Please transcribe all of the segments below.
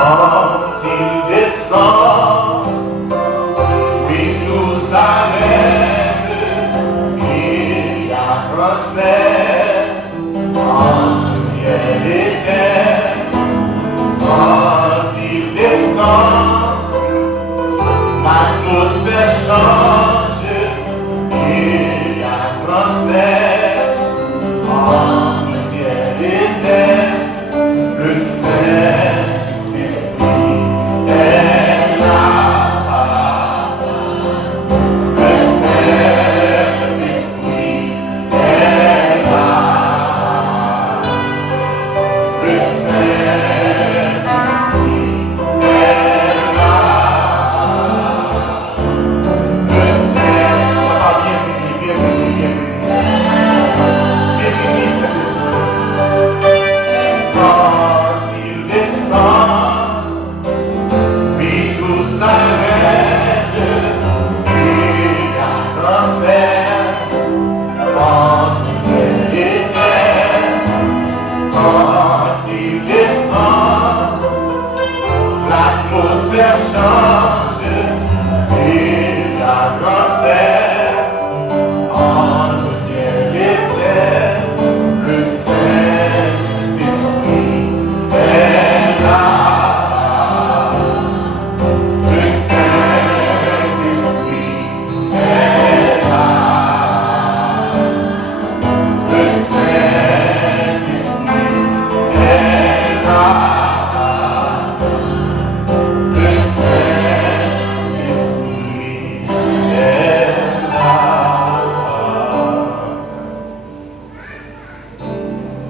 Quand il descend, puis tout s'arrête, il y a transfert entre ciel et terre. Quand il descend, l'atmosphère change, il y a transfert entre ciel et terre. Le Saint-Esprit est là. Le Saint-Esprit est là. Le Saint-Esprit est là. Le Saint-Esprit, bienvenue, Saint-Esprit. Quand il descend, puis tout s'arrête, il y a transfert entre ciel et terre. Quand il descend, l'atmosphère change, il y a transfert entre ciel et terre. Le Saint-Esprit est là. Le Saint-Esprit est là. Le Saint-Esprit est là. Le Saint-Esprit est là.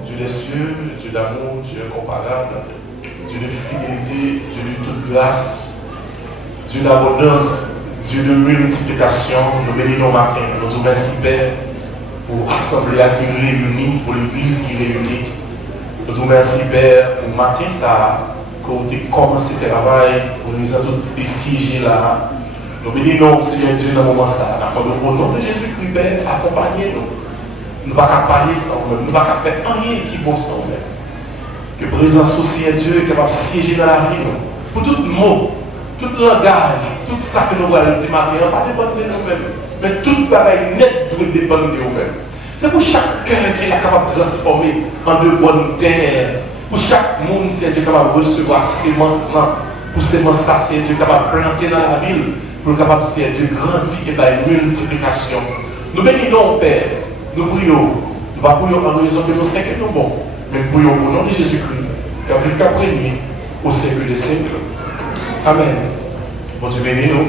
Dieu des cieux, Dieu d'amour, Dieu incomparable, Dieu de fidélité, Dieu de toute grâce, Dieu d'abondance, Dieu de multiplication, nous bénissons matin. Nous disons merci Père pour l'assemblée qui est réunie, pour l'église qui est réunie. Nous disons merci Père pour matin ça, quand tu as commencé le travail, pour nous avoir siégé là. Nous bénissons Seigneur Dieu dans le moment ça. Au nom de Jésus-Christ, Père, accompagnez-nous. Nous ne pouvons pas parler sans nous, nous ne pouvons pas faire rien qui est bon sans nous. Que présence aussi à Dieu est capable de siéger dans la vie. Pour tout mot, tout langage, tout ça que nous allons dire matin, pas dépendre de nous-mêmes. Mais tout travail net doit dépendre de nous-mêmes. C'est pour chaque cœur qui est capable de transformer en de bonnes terres. Pour chaque monde, c'est Dieu capable de recevoir sémence là. Pour sémence ça, c'est Dieu capable de planter dans la ville. Pour capable de Dieu grandir et par une multiplication. Nous bénissons Père. Nous prions. Nous ne prions en raison de nos cinq et nos bons. Mais prions au nom de Jésus-Christ. Car vive qu'à premier au siècle des siècles. Amen. Bon Dieu bénis nous.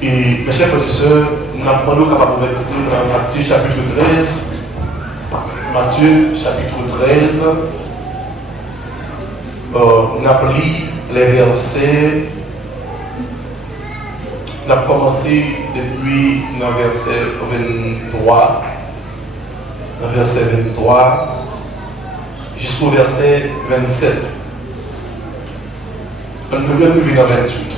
Et mes chers frères et sœurs, nous avons demandé capable de nous dans Matthieu chapitre 13. Matthieu chapitre 13. On a lu les versets. On a commencé depuis le verset 23. Le verset 23 jusqu'au verset 27. On peut même venir dans 28.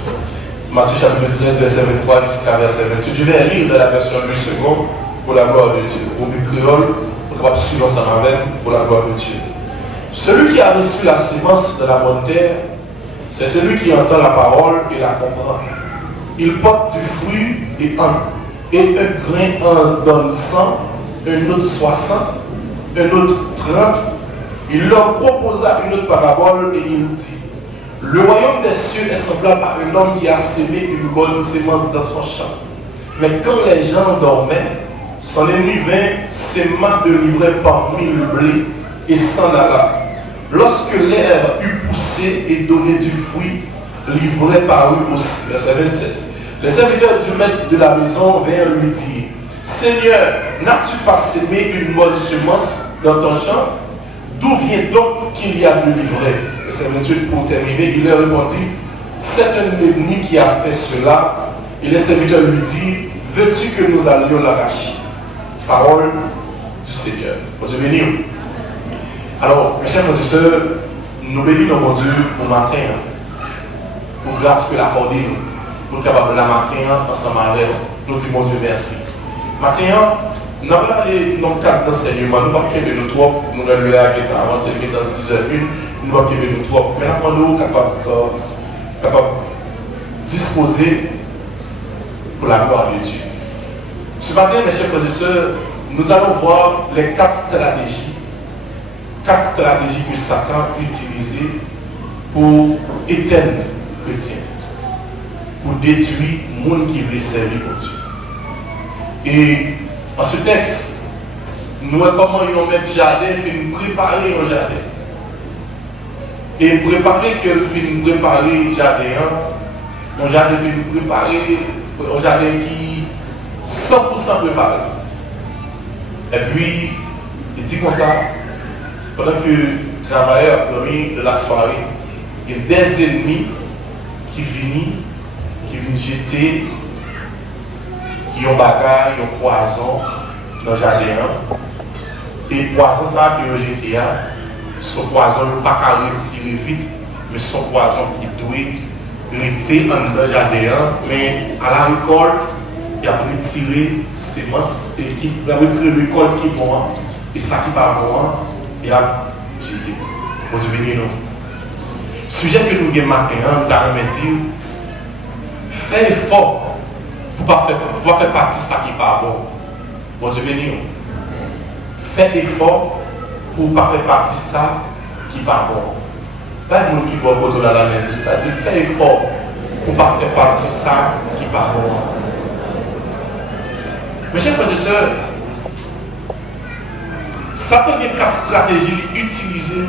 Matthieu chapitre 13, verset 23 jusqu'à verset 28. Je vais lire dans la version du second pour la gloire de Dieu. Au but créole, pour qu'on suivre ensemble avec pour la gloire de Dieu. Celui qui a reçu la sémence de la bonne terre, c'est celui qui entend la parole et la comprend. Il porte du fruit et un grain en donne 100, un autre 60, un autre 30. Il leur proposa une autre parabole et il dit: le royaume des cieux est semblable à un homme qui a sémé une bonne sémence dans son champ. Mais quand les gens dormaient, son ennemi vint, séma de livret parmi le blé et s'en alla. Lorsque l'herbe eut poussé et donné du fruit, l'ivraie parut aussi. Verset 27. Les serviteurs du maître de la maison vinrent lui dire: Seigneur, n'as-tu pas sémé une bonne semence dans ton champ? D'où vient donc qu'il y a de l'ivraie? Verset 28, pour terminer, il leur répondit: c'est un ennemi qui a fait cela. Et les serviteurs lui dirent: veux-tu que nous allions l'arracher? Parole du Seigneur. Bon Dieu béni. Alors, mes chers frères et sœurs, nous bénissons mon Dieu au matin, pour grâce que l'accordé nous, pour être capable de la matin ensemble avec nous disons mon Dieu merci. Matin, nous n'avons pas allé dans le cadre d'enseignement, nous n'avons pas de nous trop, nous allons aller avancer dans 10h01, nous avons nous trop. Mais nous sommes capables de disposer pour la gloire de Dieu. Ce matin, mes chers frères et sœurs, nous allons voir les 4 stratégies que Satan utilise pour éteindre les chrétiens, pour détruire le monde qui veut servir pour Dieu. Et en ce texte, nous voyons comment ils ont mis le jardin, ils ont préparé un jardin. Et préparer que le film préparé le jardin, un jardin préparé, un jardin qui 100% préparé. Et puis, il dit comme ça, pendant que le travailleur a dormi de la soirée, il y a des ennemis qui viennent jeter un bagage, un poison dans le jardin. Et le poison, ça, que j'ai jeté, ce poison ne peut pas retirer vite, mais ce poison qui doit rester dans le jardin, mais à la récolte, il a retiré ses semences, et qui a retiré la récolte qui est bonne, et ça qui n'est pas bon, il a jeté. Bon Dieu béni nous. Sujet que nous avons matin, nous avons dit, fais effort pour ne pas faire partie de ça qui n'est pas bon. Bon Dieu béni nous. Fais effort pour ne pas faire partie de ça qui n'est pas bon. Pas de monde qui voit autour de la main, ça dit fais effort pour ne pas faire partie de ça qui n'est pas bon. Mes chers frères et sœurs, Satan a 4 stratégies utilisées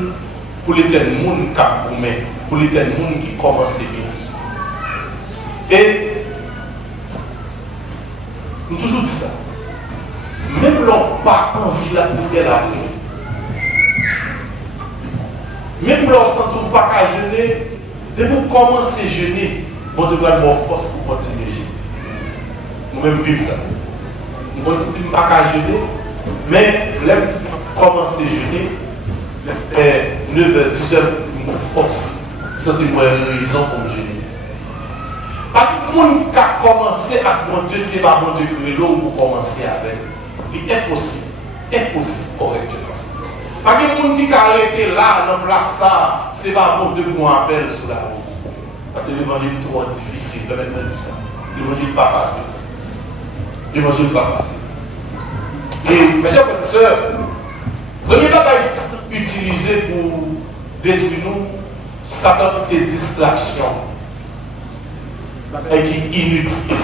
pour l'éternel monde pour l'éternel monde qui commence bien. Et nous toujours dit ça. Même l'on pas envie de la prière la nuit. Même l'on sent qu'on pas qu'à jeûner, dès qu'on commence à jeûner, on devrait avoir force pour continuer à jeûner. Nous-mêmes vivons ça. Nous ne disons pas qu'à jeûner, mais nous commençons à jeûner, 9h, 10h, nous avons force. Nous avons une raison pour me jeûner. Pas tout le monde qui a commencé à mon Dieu, c'est pas mon Dieu qui est là pour commencer avec. Il est impossible correctement. Pas de monde qui a arrêté là, dans la place ça, c'est pas bon Dieu qui m'appelle sur la route. Parce que l'évangile est trop difficile, permettez-moi de dire ça. L'évangile n'est pas facile. L'évangile n'est pas facile. Et mes chers frères et sœurs, le premier bagage utilisé pour détruire nous, Satan est une distraction. Bagage qui est inutile.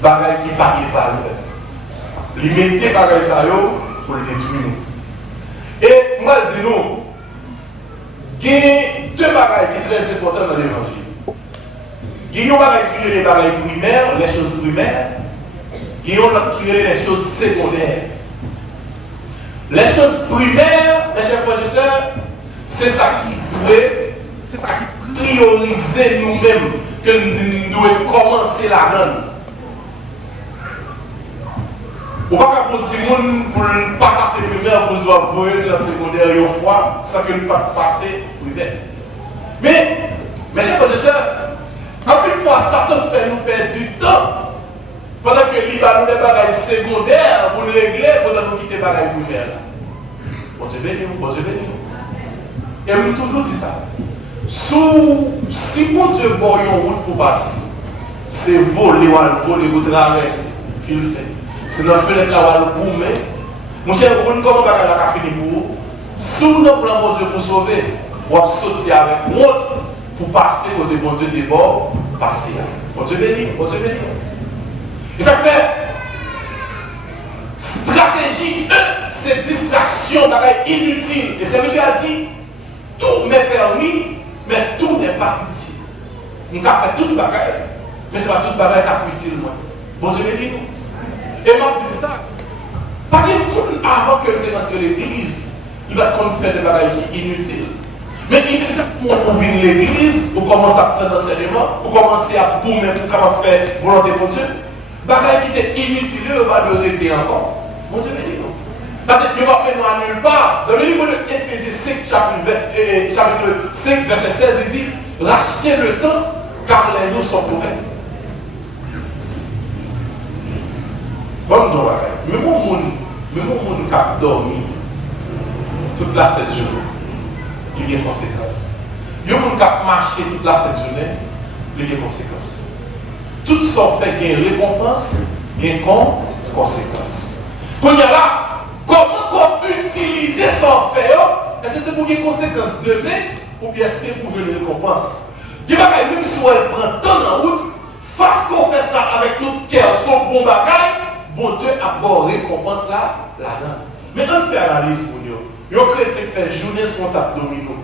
Bagage qui n'est pas de valeur. Limiter bagage ça pour le détruire nous. Et moi je dis nous, il y a 2 bagages qui sont très importants dans l'évangile. Il y a un bagage qui est les bagages primaires, les choses primaires. Il y a un autre qui est les choses secondaires. Les choses primaires, mes chers frères et sœurs, c'est ça qui priorise nous-mêmes, que nous devons commencer la donne. Ou pas pour dire pour ne pas passer primaire, pour nous voir la secondaire une fois, sans que nous ne pas passer primaire. Mais, mes chers frères et sœurs, en plus fois, ça te fait nous perdre du temps pendant que nous avons des bagages secondaires pour nous régler, pendant nous quitter les bagages primaires. Bon Dieu béni, bon Dieu béni. Et nous toujours dit ça. Si mon Dieu voit une route pour passer, c'est voler ou traverser, fil fait. C'est dans le fenêtre là où on boum. Mon cher, comment on va finir pour vous? Si nous plan mon Dieu pour sauver, on va sortir avec l'autre pour passer au bon Dieu des bords, passer. Bon Dieu béni, bon Dieu béni. Et ça fait stratégie 1, c'est distraction, inutile. Et c'est ce que Dieu a dit, tout m'est permis, mais tout n'est pas utile. On a fait tout le bagage, mais ce n'est pas tout le bagage qui est utile. Bon Dieu béni. Et moi, je dis ça. Pas de monde avant que tu rentres dans l'église, il va faire des bagages inutiles. Mais immédiatement pour venir à l'église, pour commencer à faire l'enseignement, pour commencer à boumer, pour faire volonté pour Dieu, bagages qui étaient inutiles, on va le rester encore. Bon Dieu béni. Parce que nous ne pouvons pas nulle part. Dans le livre de Éphésiens 5, chapitre 5, verset 16, il dit rachetez le temps, car les jours sont mauvais. Bon Dieu, même mon monde qui a dormi toute la 7 jours, il y a des conséquences. Il y a des gens qui marché toute la cette journée, il y a des conséquences. Tout ça fait qu'il y a une récompense, il y a une conséquence. Quand il y a là, comment utiliser son fait, est-ce que c'est pour qu'il y ait une conséquence demain ou bien est-ce que c'est pour une récompense? Il y a même si elle prend temps en route, face qu'on fait ça avec tout cœur, son bon bagage, bon Dieu a bon récompense là-dedans. Mais on fait analyse pour nous. Il y a un chrétien qui fait journée sur un abdominaux.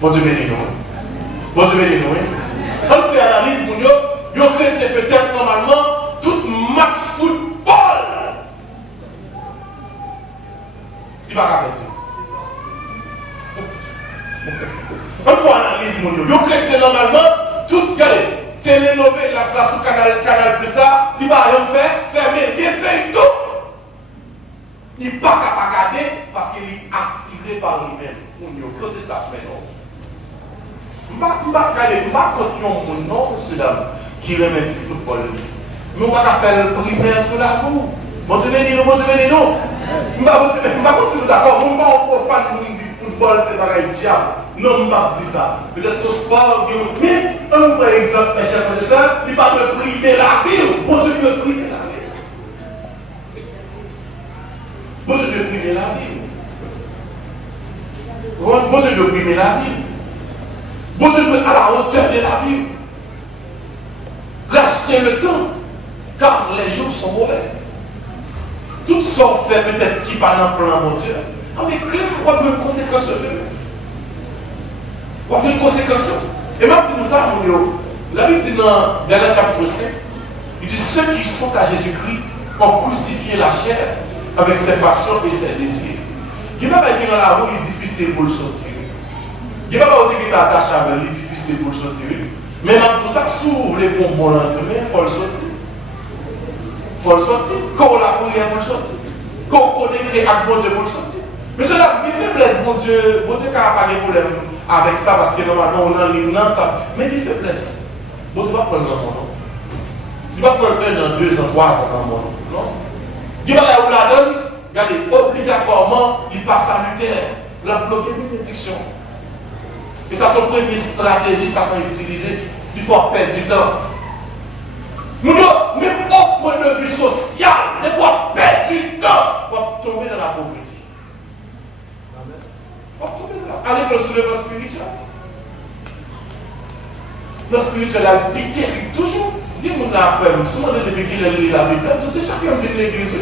Bon Dieu bénis nous. Bon Dieu bénis nous. On fait analyse pour nous. Il y a un chrétien peut-être normalement tout match football. Il va pas dire. On fait analyse pour nous. Il y a un chrétien normalement tout gagné. Télénovelas là sur canal plus ça, il va rien faire, fermer, il fait tout. Il ne peut pas regarder parce qu'il est attiré par lui-même. On y a côté ça maintenant. Je ne vais pas regarder, je ne vais pas continuer mon nom, monsieur dame, qui remet du football. Mais on ne va pas faire le primaire sur la roue. Bon Dieu bénis nous, bon Dieu bénis nous. Je ne vais pas continuer d'accord. Je ne vais pas profane pour nous dire football, c'est pareil, diable. Non, je ne vais pas dire ça. Peut-être sur sport, mais un bon exemple, mes chers frères et sœurs, il va me priver la vie. Bon Dieu me priver la vie. Bon Dieu me priver la vie. Bon Dieu me priver la vie. Bon Dieu veut à la hauteur de la vie. Racheter le temps, car les jours sont mauvais. Tout ça fait peut-être qui parle en plan, mon Dieu. Mais clair, on veut une conséquence. On veut une conséquence. Et maintenant, dis-nous ça, mon Dieu. La Bible dit dans Galates chapitre 5, il dit ceux qui sont à Jésus-Christ ont crucifié la chair avec ses passions et ses désirs. Il n'y a pas qui dans la roue, il est difficile pour le sortir. Il n'y a pas qui est attaché avec lui, il est difficile pour le sortir. Mais dans tout ça, si vous voulez bonbons lendemain, il faut le sortir. Il faut le sortir. Quand on l'a prière pour le sortir. Quand on connecte avec bon Dieu pour le sortir. Mais cela, il faiblesse, bon Dieu n'a pas de problème avec ça parce que normalement on a l'immense ça. Mais il faiblesse. Bon Dieu va prendre un moment. Il va prendre 1 an, 2 ans, 3 ans dans mon nom. Non? Il va là où la donne, regardez, obligatoirement, il passe salutaire. Il a bloqué une bénédiction. Et ça, c'est son premier stratégie, ça va utiliser. Il faut perdre du temps. Nous, même au point de vue social, il faut perdre du temps pour tomber dans la pauvreté. Allez dans le soulèvement spirituel. Le spirituel a été terrible toujours. Il y a des gens qui ont fait, si on a depuis qu'il a lu la Bible, tu sais, chacun vient de l'église.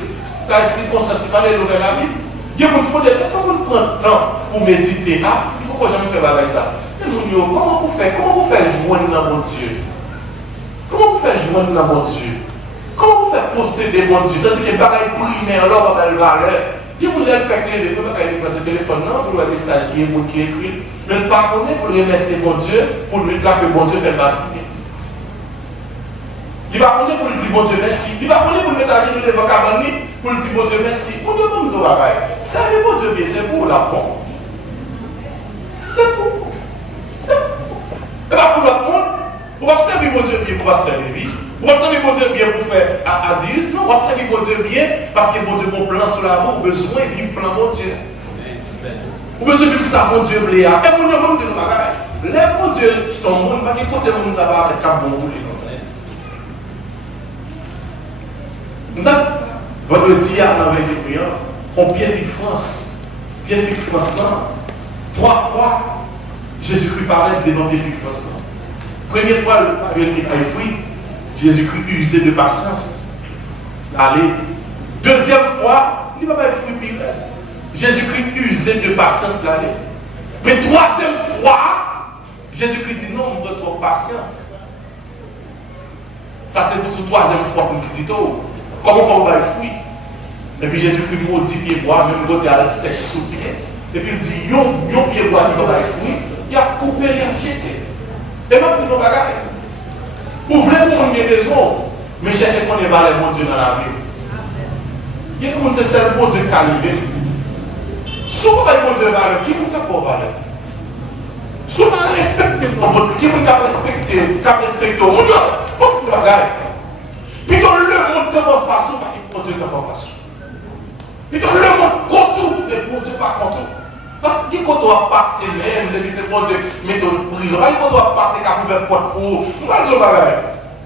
Ça, c'est comme ça, c'est pas les nouvelles la Bible. Il y a des gens qui ont dit, est-ce qu'on prend le temps pour méditer? Ah, pourquoi jamais faire avec ça? Comment vous faites joindre dans mon Dieu? Comment vous faites joindre dans mon Dieu? Comment vous faites posséder mon Dieu? Tandis que les bagailles primaires, là, on va le valeur. Il y a des gens qui font clé de nous, quand ils téléphone, non, pour le message qui est qui écrit. Mais ne pas connaître pour remercier mon Dieu, pour lui dire que mon Dieu fait masquer. Il va connaître pour lui dire bon Dieu merci. Il va connaître pour le mettre à genoux devant Camarni, pour lui dire bon Dieu merci. Bon Dieu va me dire pareil. C'est bon Dieu bien, c'est pour la bon. C'est pour. C'est pour. Et bien pour l'autre monde, pour observer mon Dieu bien, pour observer lui. Vous observez bon Dieu bien pour faire à dire, non, vous observez bon Dieu bien parce que bon Dieu bon plan sur la voie, vous besoin de vivre plan bon Dieu. Vous besoin de vivre ça, bon Dieu bléa. Et mon Dieu, vous dites, les bon Dieu, ton monde, pas que côté monde, ça va avec un bon voulez. Donc, vendredi, avec les prières, on Pierre-Philippe France. Pierre-Philippe France, 3 fois, Jésus-Christ parlait devant Pierre-Philippe France. Première fois, il a fruit. Jésus-Christ usé de patience. Allez. Deuxième fois, il ne va pas être fruit. Jésus-Christ usé de patience. Allez. Mais troisième fois, Jésus-Christ dit non, montre-toi patience. Ça c'est pour la troisième fois pour nous visiter. Comment on va être fruit? Et puis Jésus-Christ maudit pied bois, même côté à la sèche sous pied. Et puis il dit, yon pied bois qui va être fruit, il a coupé, il a jeté. Et même si nous bagaille. Vous voulez prendre des raisons, mais cherchez qu'on est valeur bon Dieu dans la vie. Il y a des gens qui c'est le bon Dieu qui a arrivé. Si vous n'avez pas bon Dieu valeur, qui vous a pas valeur? Si vous n'avez respecté bon Dieu, qui vous a respecté au monde, pas tout bagaille. Puis dans le monde comment façon, pas bon Dieu comment façon. Puis donc le monde contour, mais bon Dieu pas contour. Parce que quand on va passer même, depuis c'est bon Dieu, mais on prison, quand on va passer qu'à ouvrir porte pour nous allons dire bagaille.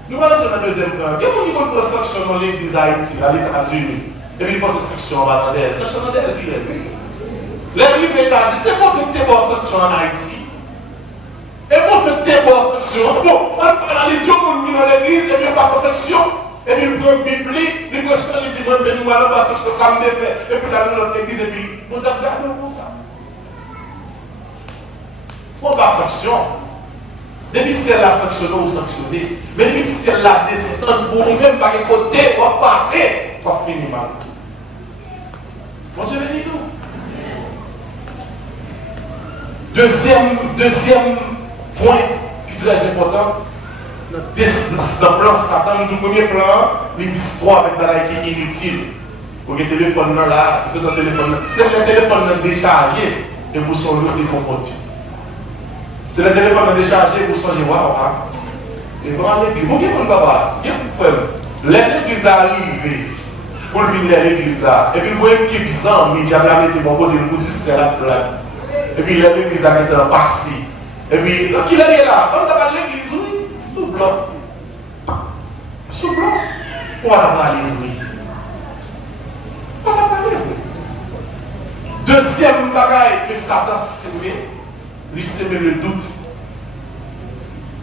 Nous allons dire dans le deuxième plan. Il y a des gens qui ont sanction dans l'église Haïti, à l'États-Unis. Et puis ils pensent que sanction va dans l'elle. Sanction dans l'elle, puis les livres États-Unis, c'est pour que tu aies bonne sanction en Haïti. Et pour que tu aies bonne sanction, bon, on analyse pour nous dans l'église, et puis on pas bonne sanction. Et puis il prend une Bible, il prend ce qu'il dit, moi, nous allons pas sanction, ça me défait. Et puis là, nous dans l'église, et puis on dit, regardez comme ça. On pas sanction. Depuis si c'est la sanctionner ou sanctionner, mais depuis si c'est la descente pour nous-mêmes, par un côté, on va passer, on va finir mal. Bon Dieu bénit nous. Deuxième point qui est très important, dans le plan Satan, du premier plan, il dit trois avec des choses qui est inutile. Pour que le téléphone là, tout le téléphone là, c'est le téléphone déchargé et vous sont l'autre décomposé. C'est le téléphone déchargé pour changer, waouh, et vraiment l'église. Vous ne pas l'église arrive pour venir à l'église, et puis vous avez une équipe sans, mais diable a mis mon côté, vous dites c'est la blague. Et puis l'église a été passé. Et puis, qui est là? On t'a parlé de l'église, oui, sous blanc. Sous blanc. On va parler, oui. On va parler, oui. Deuxième bagaille que Satan sème, lui sème le doute.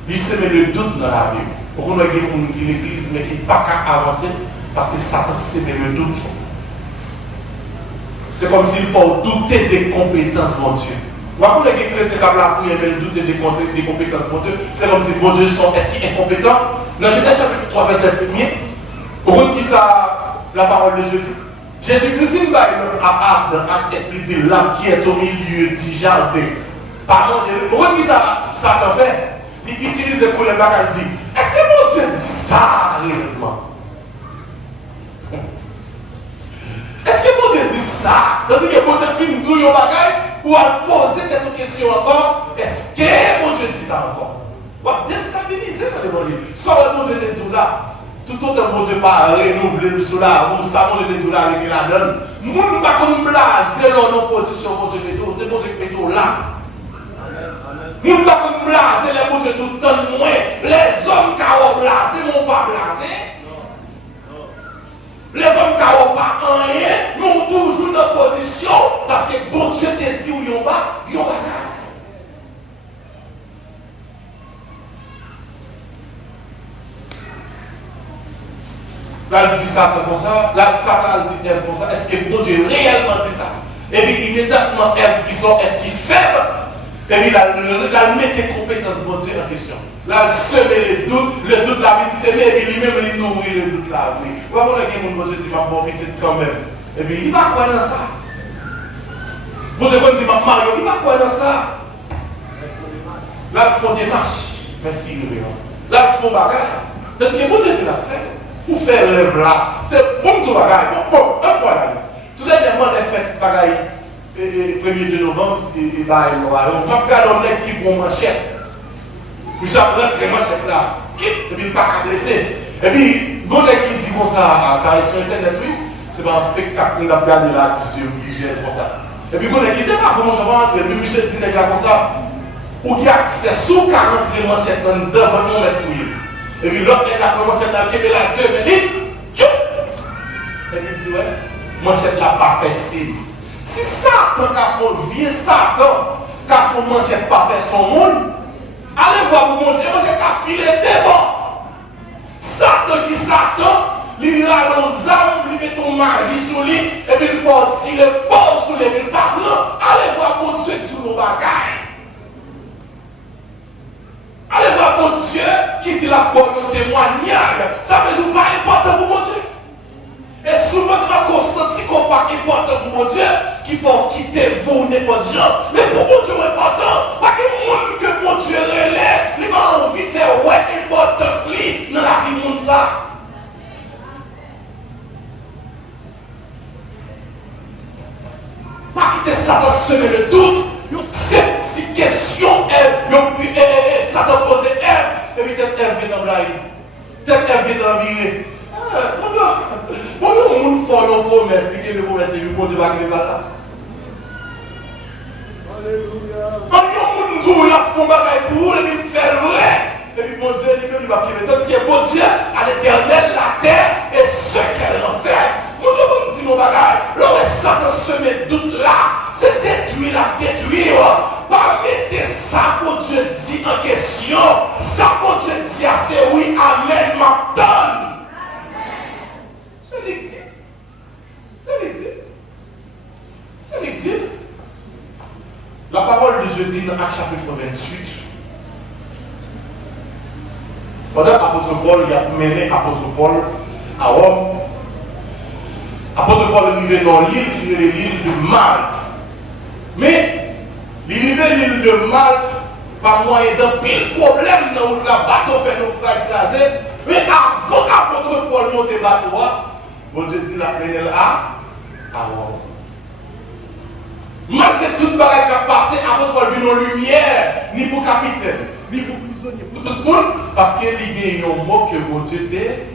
Lui sème le doute dans la vie. Pourquoi on a des gens qui l'église, mais qui ne pas qu'à avancer, parce que Satan sème le doute. C'est comme s'il faut douter des compétences de Dieu. Pourquoi les chrétiens qui ont prié, mais douter des conseils, des compétences de Dieu, c'est comme si vos dieux sont incompétents. Dans Genèse chapitre 3, verset 1er, au qui ça, la parole de Dieu dit, Jésus-Christ va à Adam, il dit l'âme qui est au milieu du jardin. Par manger. Au qui ça, Satan fait, il utilise les couleurs bagages, il dit, est-ce que mon Dieu dit ça réellement? Est-ce que mon Dieu dit ça? Tandis que mon Dieu fait une douille au bagage, ou à poser cette question encore, est-ce que mon Dieu dit ça encore? Ou à déstabiliser dans l'évangile. Soit mon Dieu te dit là, tout autant mon Dieu pas renouveler le sous là, ou ça mon Dieu te dit là, il la donne. Moun pas comme blaser dans l'opposition, mon Dieu fait tout, c'est mon Dieu qui fait tout là. Moun pas comme blaser, les mon Dieu tout le temps moins, les hommes qui ont blasé, mon pas blasé. Les hommes qui n'ont pas rien, nous toujours dans la position parce que bon Dieu te dit où ils n'ont pas, ils n'ont pas. Là, il dit Satan comme ça, là, Satan dit Ève comme ça. Est-ce que bon Dieu réellement dit ça? Et puis immédiatement, Ève qui sont Ève qui faible, et puis là, il met les compétences de bon Dieu en question. Là, il semait le doute la vie de s'aimer, et puis lui-même, il nourrit le doute la vie. Pourquoi on a dit, mon Dieu dit, ma bonne petite quand même. Et puis, il va quoi dans ça? Mon Dieu dit, ma Mario, il va quoi dans ça? Là, il faut des marches. Merci, Réveillon. Là, il faut bagarre. Donc, mon Dieu dit, la fait. Pour faire rêve là, c'est bon tout bagaille. Bon, une fois là. Tout dernièrement, les fêtes bagaille, 1er de novembre, et bah, il aura. On va regarder un mec qui prend manchette. Nous sommes rentrés manchette là, et puis pas qu'à blesser. Et puis, bon mec qui dit comme ça, ça reste sur internet, oui, c'est pas un spectacle qu'on a regardé là, sur visuel comme ça. Et puis, bon mec qui dit, ah, comment je vais rentrer? Puis, monsieur dit là comme ça, ou qui a accès sous 40 manchettes devant nous mettre tout. Et puis l'autre mec a commencé à le là 2 minutes. Et puis il dit, ouais, manchette là pas percée. Si Satan a fait vieux Satan, qui a fait manchette pas percée son monde, allez voir pour montrer, manchette a filé devant. Satan qui Satan, il a nos âmes, il met ton magie sur lui, et puis il faut tirer bon sur les mille pas blancs. Allez voir pour Dieu tout nos bagailles. Allez voir mon Dieu qui dit la bonne témoignage. Ça veut dire pas important pour mon Dieu. Et souvent c'est parce qu'on sent qu'on n'est pas important pour mon Dieu qu'il faut quitter vous n'importe gens. Mais pour mon Dieu est important. Parce que le monde que mon Dieu relève, il a envie de faire ouais importance dans la vie de monde ça. Pas quitter ça dans semer le doute. Cette petite question, Satan posait Ève, et puis peut-être Ève vient dans blague. Peut-être Ève vient dans virer. Bon, on fait une promesse, qui que le problème c'est que bon Dieu va créer mal là. Alléluia. Quand on dit la fond bagaille pour et puis faire vrai. Et puis bon Dieu lui va créer. Tandis que bon Dieu à l'éternel la terre et ce qu'elle en fait. Nous dit mon bagaille. L'homme Satan se met doute là. C'est détruire la détruire. Pas mettre ça pour Dieu dit en question. Ça pour Dieu dit c'est oui, amen, m'abandonne. C'est l'édit. C'est l'édit. C'est l'édit. La parole de Dieu dit dans Actes chapitre 28. Pendant l'apôtre Paul, il a mené l'apôtre Paul à Rome. L'apôtre Paul est arrivé dans l'île qui est l'île de Malte. Mais, il est arrivé à l'île de Malte par moyen d'un pile problème dans le bateau fait naufrage crasé. Mais avant l'apôtre Paul monte le bateau, bon Dieu dit la mené à Rome. Malgré toute bagarre qui a passé, l'apôtre Paul vient en lumière, ni pour capitaine, ni pour prisonnier, pour tout le monde, parce qu'il y a un mot que mon Dieu était.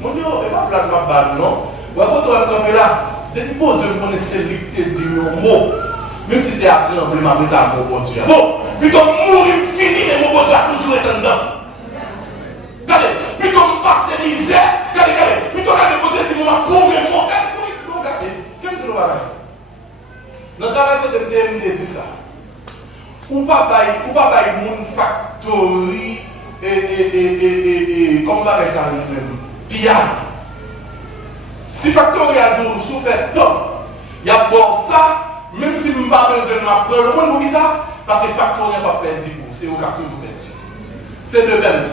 Mon Dieu, il ne va pas blague ma non. Quand on va camper là, depuis bon Dieu connaissait lui qui te dit un mot. Même si tu es à trembler, ma mettre un mot bon Dieu. Bon, plutôt mourir fini, mais mon bon Dieu a toujours été dedans. Regardez, plutôt me passer misère, regardez, plutôt regardez bon Dieu dit moi pour mes mots, regardez, qu'est-ce que tu vas faire? Dans le travail que tu dit ça. Ou pas bailler mon factory et comment on va ça même pillage. Si factory a dit sous fait temps, il y a bon ça, même si je n'ai pas besoin de m'apprendre, le monde dit ça, parce que factory n'a pas perdu vous, c'est vous qui avez toujours perdu. C'est de même.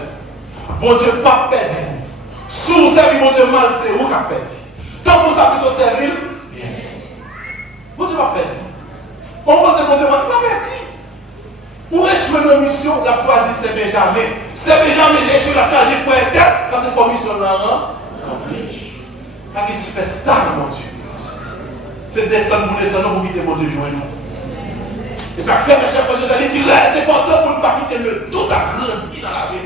Bon Dieu n'a pas perdu vous. Si vous servez bon Dieu mal, c'est vous qui avez perdu. Tant pour ça plutôt servir, bien. Bon Dieu n'a pas perdu. On pense que bon Dieu n'a pas perdu. Pour échouer nos missions, on a choisi c'est Benjamin. C'est Benjamin, j'ai échoué la charge, il faut être tête, parce qu'il faut mission dans l'Anglais. Pas de superstar, mon Dieu. C'est descendre pour descendre, vous quittez mon Dieu, joindre nous. Et ça fait, mes chers frères, je dis, c'est important pour ne pas quitter le doute à grandir dans la vie.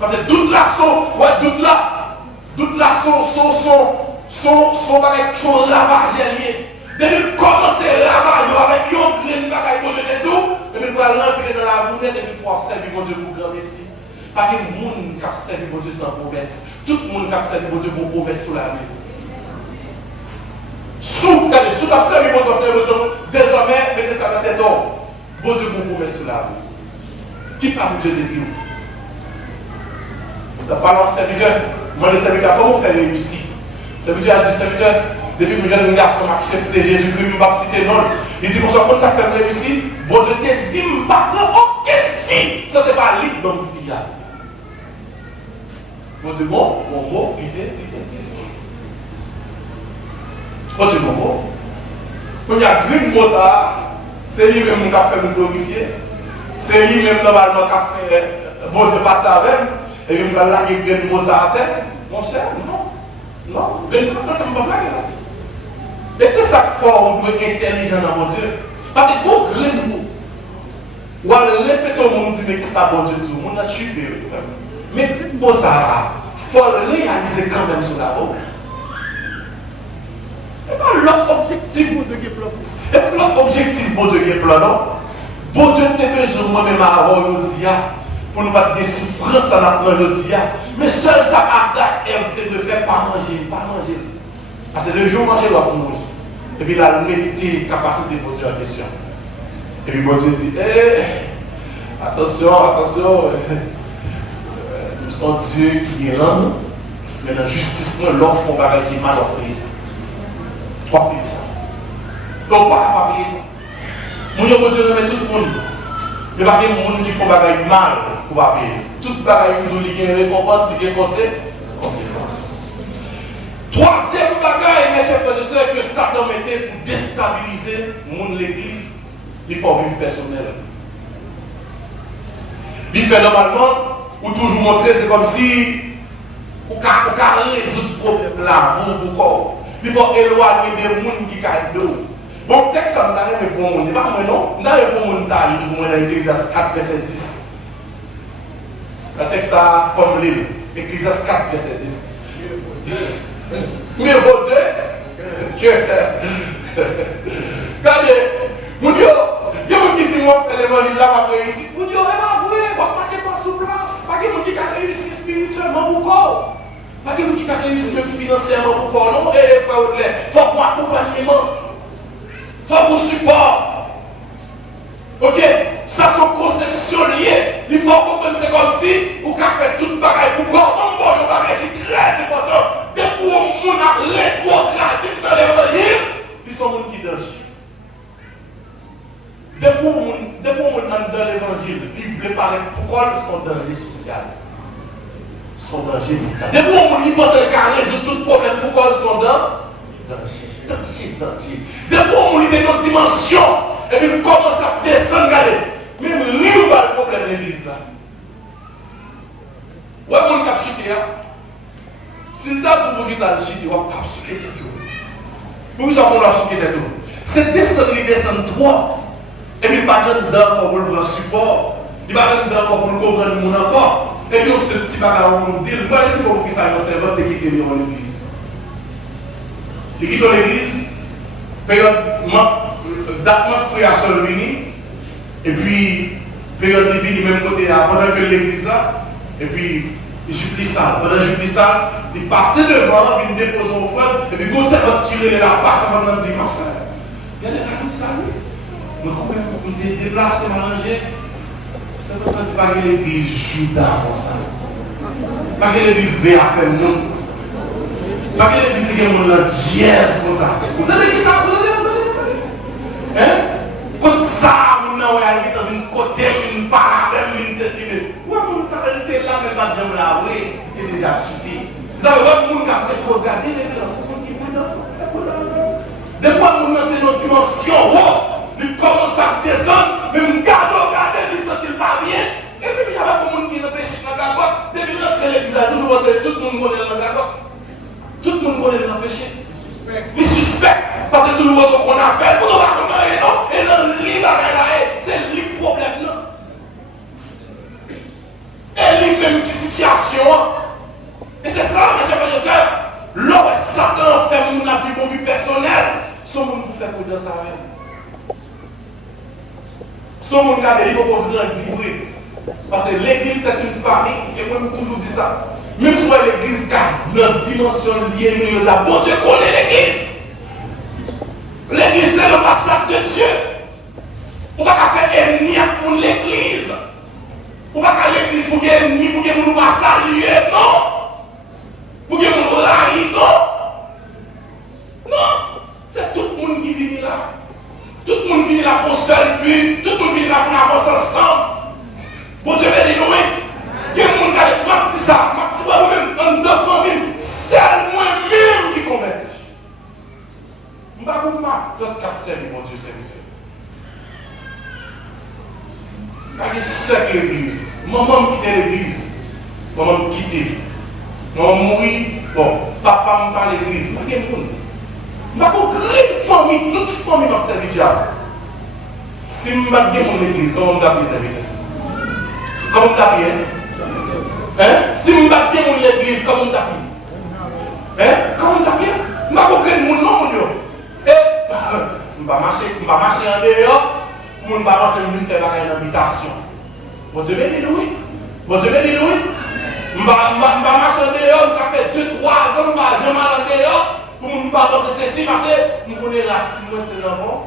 Parce que doute là sont ravagés liés. Depuis qu'il commence à ravager avec un grain de bagaille pour jeter tout, et puis pour rentrer dans la journée, et puis il faut observer mon Dieu pour grand merci. Pas que le monde qui observe mon Dieu sans promesse. Tout le monde qui observe mon Dieu pour promesse sur la vie. Sous observer mon Dieu, désormais, mettez ça dans la tête. Bon Dieu pour promesse sur la vie. Qui fait mon Dieu te dire? Dans parlant de serviteur, moi le serviteur, comment faire réussir? Le serviteur a dit, serviteur, depuis que je jeune garçon m'a accepté Jésus-Christ, je ne vais pas citer non. Il dit, pour ça, quand ça fait réussir, bon Dieu te dit, je ne vais pas prendre aucune fille. Ça, ce n'est pas libre dans une fille. Bon Dieu, bon, mon mot, il était dit. Bon Dieu, mon mot. Quand il y a un mot, ça, c'est lui-même qui a fait me glorifier. C'est lui-même normalement qui a fait, bon Dieu, passer avec. Et puis, je vais laguer un mot ça à terre. Mon cher, non. Non, ça ne me va pas blaguer là. Et c'est ça qu'il faut, on doit être intelligent dans mon Dieu. Parce que pour grand mot, ou alors répéter au monde, mais que ça, bon Dieu, tout le monde a tué. Mais pour ça, il faut réaliser quand même sur la route. Et pas l'autre objectif, bon Dieu, qui est plan. Et puis l'autre objectif, bon Dieu, qui est plan, non? Bon Dieu, tu es besoin de moi-même à aujourd'hui, pour nous battre des souffrances à notre aujourd'hui. Mais seul ça, Adam est invité de faire pas manger. Parce que le jour où manger, il va mourir. Et puis la méditer capacité pour Dieu en question. Et puis bon Dieu dit, attention, nous sommes Dieu qui est là, mais la justice, nous, l'offre font pareil qui est mal à payer ça. Pas payer ça. Donc, pas payer ça. Mon Dieu, remet tout le monde. Mais pas que les gens qui font des mal pour pas payer. Toute bagaille qui ont une récompense, qui ont une conséquence. Troisième bagaille, mes chers frères et sœurs, que Satan mettait pour déstabiliser l'église, il faut vivre personnel. Il fait normalement, ou toujours montrer, c'est comme si vous pouvez résoudre le problème là, vous, corps. Il faut éloigner des gens qui caillent de vous. Bon, texte, ça m'a donné pour mon pas moi non. N'a pas pour mon taille, dans Ecclésiaste 4, verset 10. Le texte a formulé, Ecclésiaste 4, verset 10. Mais votre Regardez, mon Dieu, il y a des gens qui disent moi, l'évangile là, pas réussi. Mon Dieu, elle a avoué, pas sur place. Pas de gens qui ont réussi spirituellement pour corps. Pas de gens qui ont réussi même financièrement pour corps. Non, et frère Audley, il faut pour accompagnement. Il faut pour support. Ok? Ça, c'est conception liée. Il faut comprendre c'est comme si vous avez fait tout le bagage pour corps. Donc, bon, le bagage qui est très important. Dès que vous avez rétrogradé dans l'évangile, ils sont gens qui danger. Dès que vous êtes dans l'évangile, ils veulent parler pourquoi ils sont danger social. Ils sont danger mental. Dès que vous pensez qu'à résoudre tout problème, pourquoi ils sont danger. Dès que vous êtes dans une dimension, et puis vous commencez à descendre, regardez. Même rien pas le problème de l'église là. Ouais, mon cap chuté. Si le tas de l'église a chuté, on va pas chuter tout. Pour ça, on va chuter tout. C'est descendre trop. Et puis, pas dedans pour le prendre support. Il va pas dedans pour le comprendre le monde encore. Et puis, on se petit bagarre pour nous dire, nous allons essayer pour que ça soit servant de quitter l'église. Il quitte l'église, période d'atmosphère sur le mini. Et puis, période de vie du même côté, pendant que l'église là, et puis, il supplie ça. Pendant que je supplie ça, il passe devant, il dépose au front, et puis, il commence à tirer la passe avant de dire, ma soeur, regardez comme ça, lui. Mais comment on te déplace, manger? C'est pas quand tu vas à l'église Judas comme ça. Pas que l'église V à faire le monde comme ça. Pas que l'église qui est mon dièse comme ça. Vous avez dit ça? Vous avez dit? Hein? Comme ça, on a un côté, une parabole, une ceci. Ouais, on s'arrête là, mais pas de là, oui, tu es déjà chuté. Vous avez voir le monde qui a regardé les gens, ce monde qui est là, c'est pour là. Des fois, on entre dans une dimension, il commence à descendre, mais on garde, il ne sent pas bien. Et puis, il y a des gens qui réfléchissent dans la gagotte. Depuis l'entrée de l'église, toujours pensé, tout le monde connaît la gagotte. Tout le monde connaît le péché. Il suspecte. Parce que tout le monde qu'on a fait, pour nous raconter, non. Et dans le livre, c'est le problème, non. Et lui-même qui situation. Et c'est ça, mes chers frères et sœurs. Lorsque Satan fait mon avis, vos vies personnelles, son monde pour faire prudence à rien. Son monde qui a des livres pour grandir. Parce que l'église c'est une famille, et moi je toujours dit ça. Même si l'église qui a une dimension liée, nous disons, bon Dieu connaît l'église. L'église c'est l'ambassade de Dieu. On ne peut pas faire ennemi pour l'église. On ne peut pas faire l'église pour faire ennemi, pour que nous ne pas saluer, non. Pour que nous ne raillons, non. Non. C'est tout le monde qui vient là. Tout le monde vient là pour seul but. Tout le monde vient là pour avancer ensemble. Bon Dieu va dénouer. Il y a des gens qui ont ma petite ça, ma petite voix, même en deux familles. C'est moi-même qui convertis. Je ne vais pas vous dire que c'est mon Dieu serviteur. Quand il sait l'église, maman quitte l'église, maman quitte. Maman mourir, bon, papa me parle l'église, pas de monde. Je ne vais pas une famille, toute famille m'a servi diable. Si je ne vais pas mon église, comment on m'appelle serviteur? Comment on t'appelle? Hein? Si je ne vais pas mon église, comment on t'appelle? Hein? Comment on t'appelle? Je ne vais pas créer mon nom. Et je ne vais pas marcher en dehors. Je ne vais pas passer une faire une habitation. Bon Dieu béni, oui. Bon Dieu béni, oui. Je ne vais pas marcher en dehors, je vais faire 2-3 ans, je vais mal en dehors. Pour ne pas penser ceci, parce que je connais la moi c'est enfants.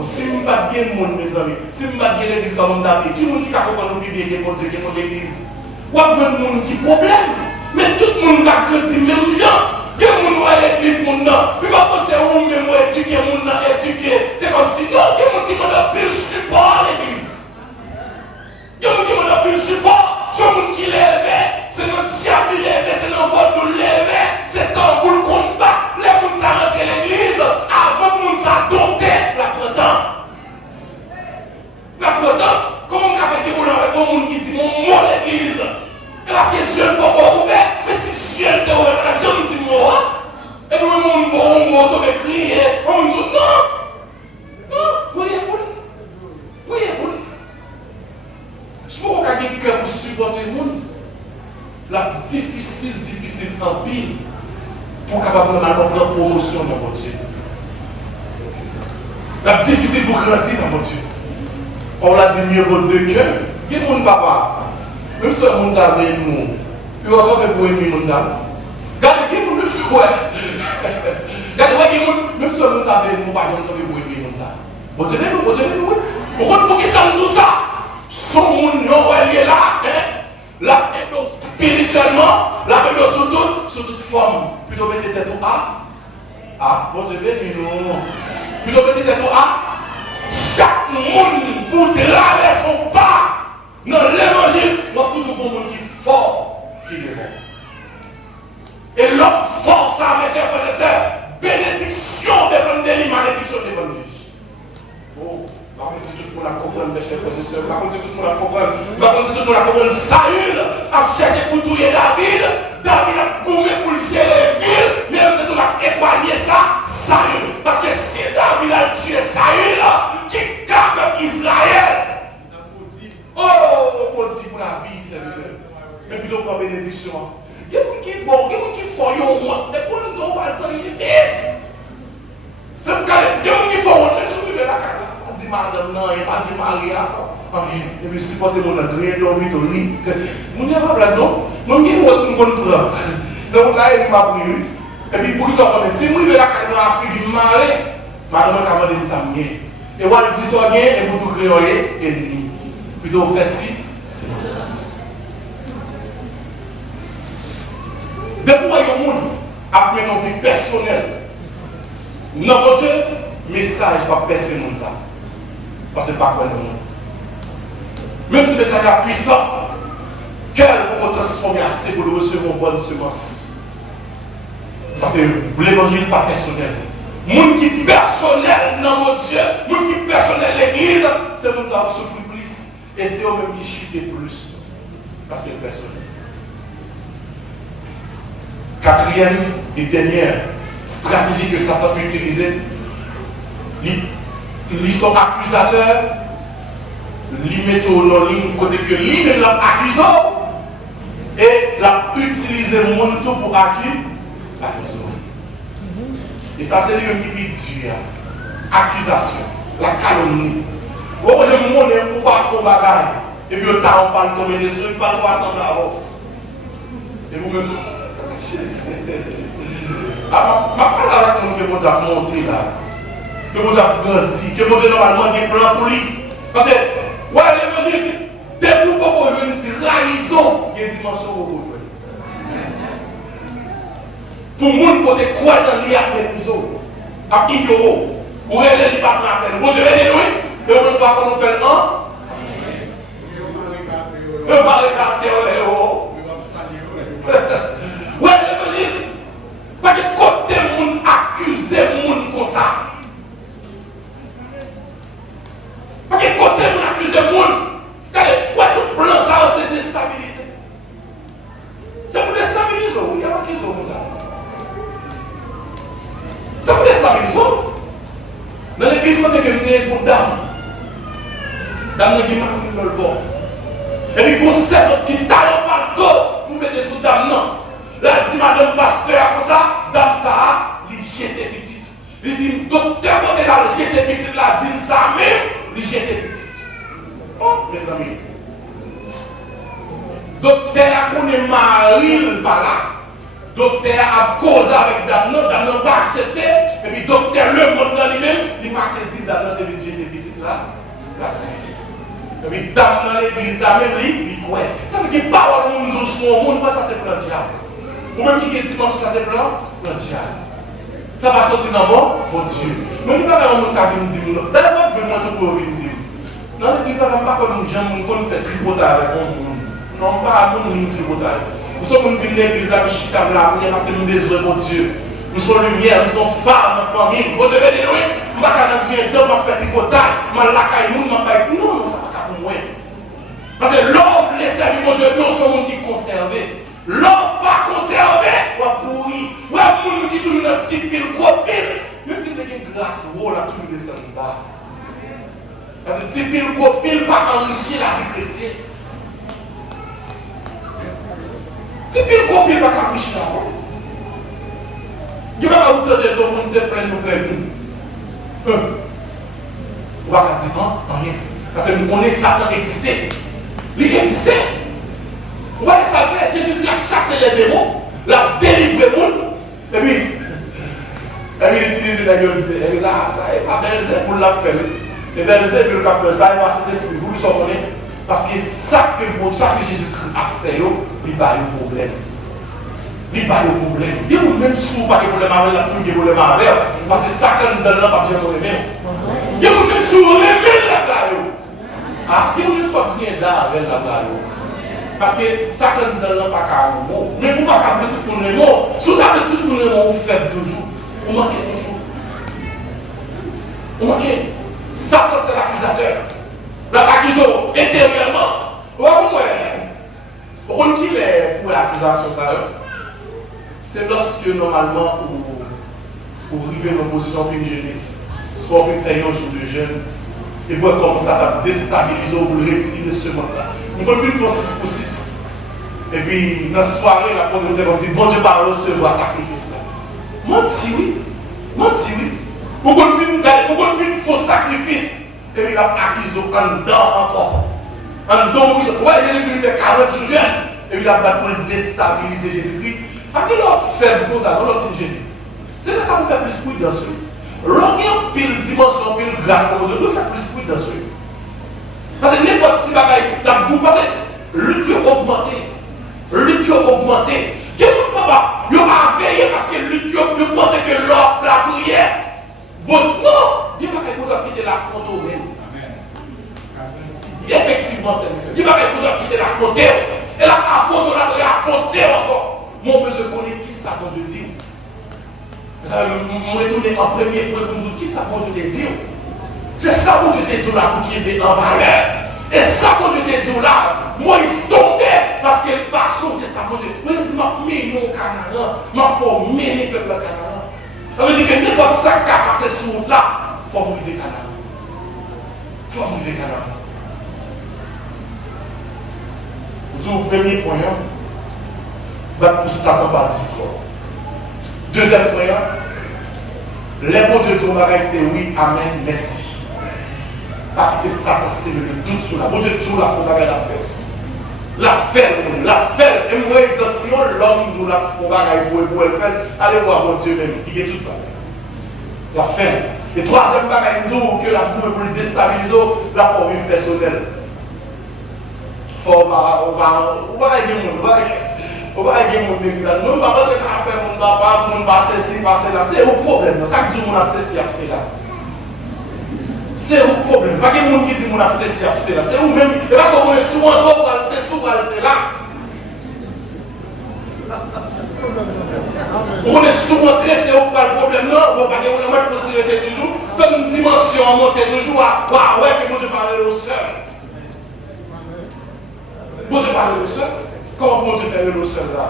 Si je ne vais pas gagner mon mes amis, si je ne vais pas gagner l'église comme on t'a dit, qui est-ce qui a comprendre le bien pour Dieu qui est l'église? Ou à un monde qui problème. Mais tout le monde a crédit, même gens. Quel monde a l'église, mon nom? Il va penser où même éduquer, mon nom éduqué. C'est comme si, non, il y a des gens qui m'ont plus support à l'église. Il y a des gens qui m'ont plus support. C'est un monde qui lève, c'est notre diable qui lève, c'est notre vote qui lève, c'est un boule qu'on bat. Les gens qui sont rentrés à l'église, avant que nous adopter la printemps. La printemps, comment on a fait des avec un monde qui dit mon mot l'église? Et parce que Dieu n'est pas encore ouvert, mais si Dieu était ouvert, la Dieu nous dit moi. Et nous, on va crier, on nous dit non. Non, priez pour lui. Priez pour lui. Si vous avez un cœur pour supporter le monde, la difficile en pile, pour capable de prendre promotion dans votre Dieu. La difficile pour grandir dans mon Dieu. On l'a dit mieux vaut deux cœurs. Qui mon papa? Même si on a avec nous, puis on va pour aimer mon âme. Regardez qui mon même si on regardez même si on a avec nous, pas on va pour aimer mon âme. Bon Dieu, pour qui ça nous dit ça? Son monde est là, là, spirituellement, là, sous toute forme. Plutôt mettez tête au A. Ah, bon Dieu, bénis-nous. Plutôt mettez tête au A. Chaque monde pour traverser son pas dans l'évangile, il y a toujours un monde qui est fort, qui est bon. Et l'autre force, ça, mes chers frères et sœurs, bénédiction dépend de lui, malédiction dépend de lui. Oh, par contre, si tout le monde a compris, mes chers frères et sœurs, par contre, si tout le monde a compris, par contre, si tout le monde a compris, Saül a cherché pour tuer David, David a couru pour gérer les villes, mais tout le monde a épargné ça, Saül. Parce que si David a tué Saül, qui capte Israël, oh, on dit pour la vie, serviteur. Mais plutôt pour la bénédiction. Quelqu'un qui est bon, quelqu'un qui est fort, mais pour nous, on va dire, c'est pour quelqu'un qui est fort, même si vous avez la carte, on dit madame, non, il n'y a pas dit Maria, rien. Et puis supporter mon rien dormir, tout lit. Mon Dieu, pas non, mon Dieu, on prend. Donc là, il m'a pris. Et puis pour qu'ils soient si vous avez la carte, il m'a marré, madame, il m'a dit ça, et on dit ça, et pour tout créer, ennemi. Plutôt faire si, silence. Depuis le monde, après nos vies personnelles, notre Dieu, message va percer le monde ça. Parce que c'est pas quoi le monde. Même si le message est puissant, quel pour transformer assez pour le recevoir une bonne semence. Parce que l'évangile n'est pas personnel. Monde qui est personnel dans mon Dieu, monde qui est personnel l'église, c'est nous qui avons souffert plus. Et c'est eux-mêmes qui chutent plus. Parce qu'il y a personne. Quatrième et dernière stratégie que Satan peut utiliser, ils sont accusateurs, ils mettent en ligne côté que lui-même l'a accusé et l'a utilisé le monde pour accuser. Et ça, c'est lui-même qui dit accusation, la calomnie. Bon, je me montre pour pas faire bagaille. Et puis, on parle de tomber des trucs, pas de quoi s'en avoir. Et vous-même, ah, ma parole avec nous que vous avez monté là, que vous avez grandi, que vous avez normalement des plans pour lui. Parce que, ouais, l'évangile, dès que vous pouvez une trahison, il y a une dimension où vous jouez. Pour le monde, pour te croire dans lui après nous, à ignorer, ou elle n'est pas après nous. Vous devez dire oui. Et on ne va pas nous faire un. On va récapter les héros. Oui, l'évangile. Parce que côté monde accuse monde comme ça. Parce que côté monde accuse monde. Regardez, tout plan ça, c'est déstabilisé. C'est pour déstabiliser. Il n'y a pas qui sont comme ça. C'est pour déstabiliser. Dans l'église, on est pour dame. Dame qui m'a mis dans le bord. Et puis, pour celle qui taille par dos pour mettre sous dame, non. Là, dit madame pasteur, comme ça, dame ça, il jette petite. Il dit, docteur, quand elle a jeté petite, là, dit ça même, il jette petite. Oh, mes amis. Docteur, qu'on est marié par là. Docteur a causé avec dame, non, dame n'a pas accepté. Et puis, docteur, le monde dans lui-même, il marche et dit, dame, il a jeté petite là. Et puis, dame dans l'église, là, même lui, quoi. Ça veut dire que parole de nous sur le monde, ça c'est plan diable. Ou même qui est dimension, ça c'est plan diable. Ça va sortir dans mon Dieu. Mais il n'y a pas de monde qui me dit, d'ailleurs, je vais moi tout pour me dire. Dans l'église, ça ne va pas comme nous, j'aime qu'on fait tripotage avec nous. Non, pas à nous, nous tripotage. Nous sommes venus à l'église, à Chita, là, parce que nous besoin pour Dieu. Nous sommes lumière, nous sommes femmes, famille. Vous devez dire, oui, je ne vais pas faire de ma fête tripotage, je vais la caille, je ne vais pas. Non, ça va pas pour moi. Parce que l'homme, les services de Dieu, nous sommes qui conservés. L'homme pas conservé, ou pourri. Ou un monde qui toujours notre petit pile, gros pile. Même si vous avez une grâce, vous là toujours descendu bas. Parce que petit pile, gros pile, pas enrichir la vie chrétienne. Petit pile, gros pile, pas enrichir la vie. Il n'y a pas autant de monde, c'est plein de nous. On va pas dire rien. Parce que nous connaissons Satan existait. Il existait. Ouais, ça fait, Jésus-Christ a chassé les démons, l'a délivré le monde, et puis il utilise la gueule, il dit, ah, ça est pas Belzé pour la faire. Et Belzé, pour le faire ça, il va cet esprit, vous le savez, parce que ça que Jésus-Christ a fait, il n'y a pas de problème. Il n'y a pas de problème. Il y a même sous pas de problème avec la pluie, il y a de problème avec, parce que ça, quand nous donnons là, pas bien pour les mêmes. Il y a même sous les la blague. Ah, il y a même soit rien là avec la blague. Parce que ça, quand nous donnons pas qu'à un mot, mais vous ne pouvez pas faire tout le monde les mots. Si vous avez tout le monde les mots, vous faites toujours. Vous manquez toujours. Vous manquez. Satan, c'est l'accusateur. L'accuseur intérieurement. Vous voyez qui est pour l'accusation, ça? C'est lorsque normalement, vous arrivez dans une position finigénée, soit vous faites un jour de jeûne, et vous commencez à déstabiliser ou vous retirer seulement ça. Nous pouvons faire 6 pour 6. Et puis, dans la soirée, la première nous dit, bon Dieu, par recevoir sacrifice là. Menti, oui. Menti, oui. Vous pouvez faire un faux sacrifice. Et puis, il a accusé en dedans encore. En dedans, ouais, Jésus-Christ fait 40 jours jeune. Et puis, il a battu pour déstabiliser Jésus-Christ. Après, il a fait pour ça, dans l'autre génie. C'est que ça vous fait plus prudence. L'on pile dimension, pile grâce pour Dieu, nous fait plus prudence. Parce que n'importe qui bagaille, la boue, parce que le Dieu augmenté. Le Dieu augmenté. Qui ne peut pas, il va veiller parce que le Dieu pense que l'or, la prière. Bon, non, il va pas quitter la frontière même. Effectivement, c'est le Dieu. Il va pas quitter la frontière. Et la frontière, la frontière encore. Mon besoin de connaître qui ça quand Dieu dit. Vous allez me retourner en premier point pour nous dire qui ça quand Dieu te dit. C'est ça quand Dieu te dit là pour qu'il y ait en valeur. Et ça quand Dieu te dit là, Moïse tombait parce qu'il n'a pas sauvé ça quand Dieu. Mais il m'a mis mon Canaan, m'a formé le peuple Canaan. Ça veut dire que n'importe ça qui a passé sur là, il faut arriver Canaan. Il faut arriver Canaan. Vous dites au premier point, pour Satan par discours. Deuxième point, les mots de Dieu c'est oui, amen, merci. Pas que Satan c'est le doute sur la. Bon Dieu tout la faut la faire. La faire. Et moi exemple si l'homme dit la faut pour le faire, allez voir mon Dieu même qui est tout là. La faire. Et troisième bagaille dit que la pour le déstabiliser la formule personnelle. Faut pas on va aller mon message. Nous ne pouvons pas faire mon papa, mon passer ci, passer là. C'est un problème. Chaque jour, on a ceci, c'est là. C'est un problème. Pas que les gens qui disent mon a ceci, c'est là. C'est vous-même. Et parce qu'on est souvent trop, c'est souvent, c'est là. On est souvent très, c'est pas le problème. Non, on va pas dire, on va continuer toujours. Comme une dimension, on monte toujours à, waouh, ouais, que mon Dieu parle au seul. Mon Dieu parle au seul. Comment bon Dieu fait le seul là?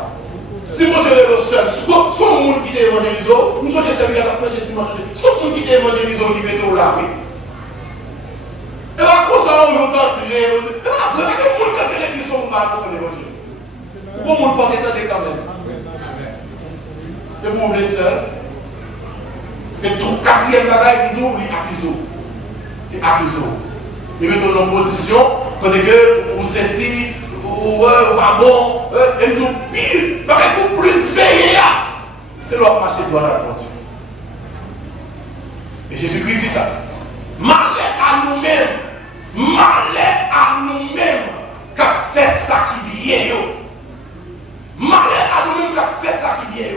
Si bon Dieu est le seul, soit le monde qui t'évangélise, nous sommes servis à la prochaine dimanche, soit le monde qui t'évangélise qui fait tout là, oui. Et là, pour ça, on est entré, et là, vraiment, le monde qui a fait l'église, on va pour son évangile. Pourquoi le monde faut étendre quand même? Et vous ouvrez seul. Et tout quatrième bagaille, nous ouvrez accusez. Et mettons dans position, quand vous cessez, pas bon, et nous pire, parce que pour plus veiller, c'est leur marché de droit à Dieu. Et Jésus-Christ dit ça. Malheur à nous-mêmes, qu'a fait ça qui est bien. Malheur à nous-mêmes, qu'a fait ça qui est bien.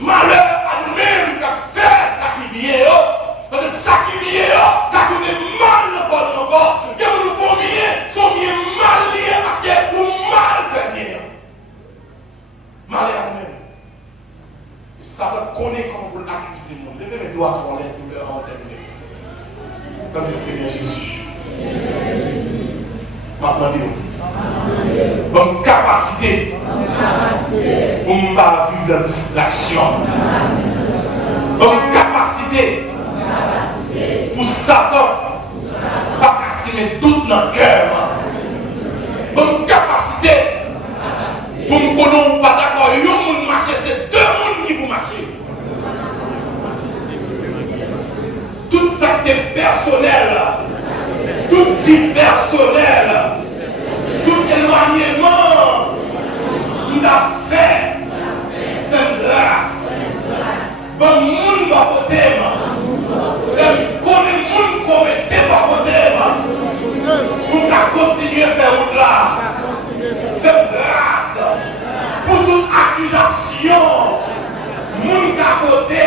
Malheur à nous-mêmes, qu'a fait ça qui est bien. Parce que ça qui est bien, t'as tourné mal le corps encore. Et nous faut bien, sont bien mal liés parce que nous mal fait bien. Malheur à nous-mêmes. Satan connaît comment vous l'accuser. Levez mes doigts pour l'air, s'il vous plaît, avant de terminer. Quand c'est Seigneur Jésus. Maintenant, bonne capacité pour ne pas vivre dans distraction. Bonne capacité pour Satan pas casser tout dans le cœur. Bonne capacité pour me connaître pas d'accord. Il y a un monde marcher, c'est deux mondes qui vont marcher. Tout ça qui est personnelle, toute vie personnelle, tout éloignement, nous avons fait grâce. Bon, monde va côté, fait connaître monde commettre pas côté, pour continuer à faire route là. Fait grâce pour toute accusation, monde à côté,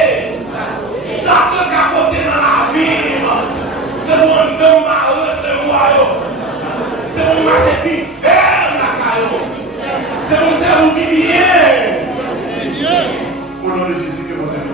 Satan à côté dans la vie. C'est bon, on donne ma recevoir. C'est bon, marcher plus ferme la caillou. C'est bon, c'est vous bien. Au nom de Jésus que vous êtes.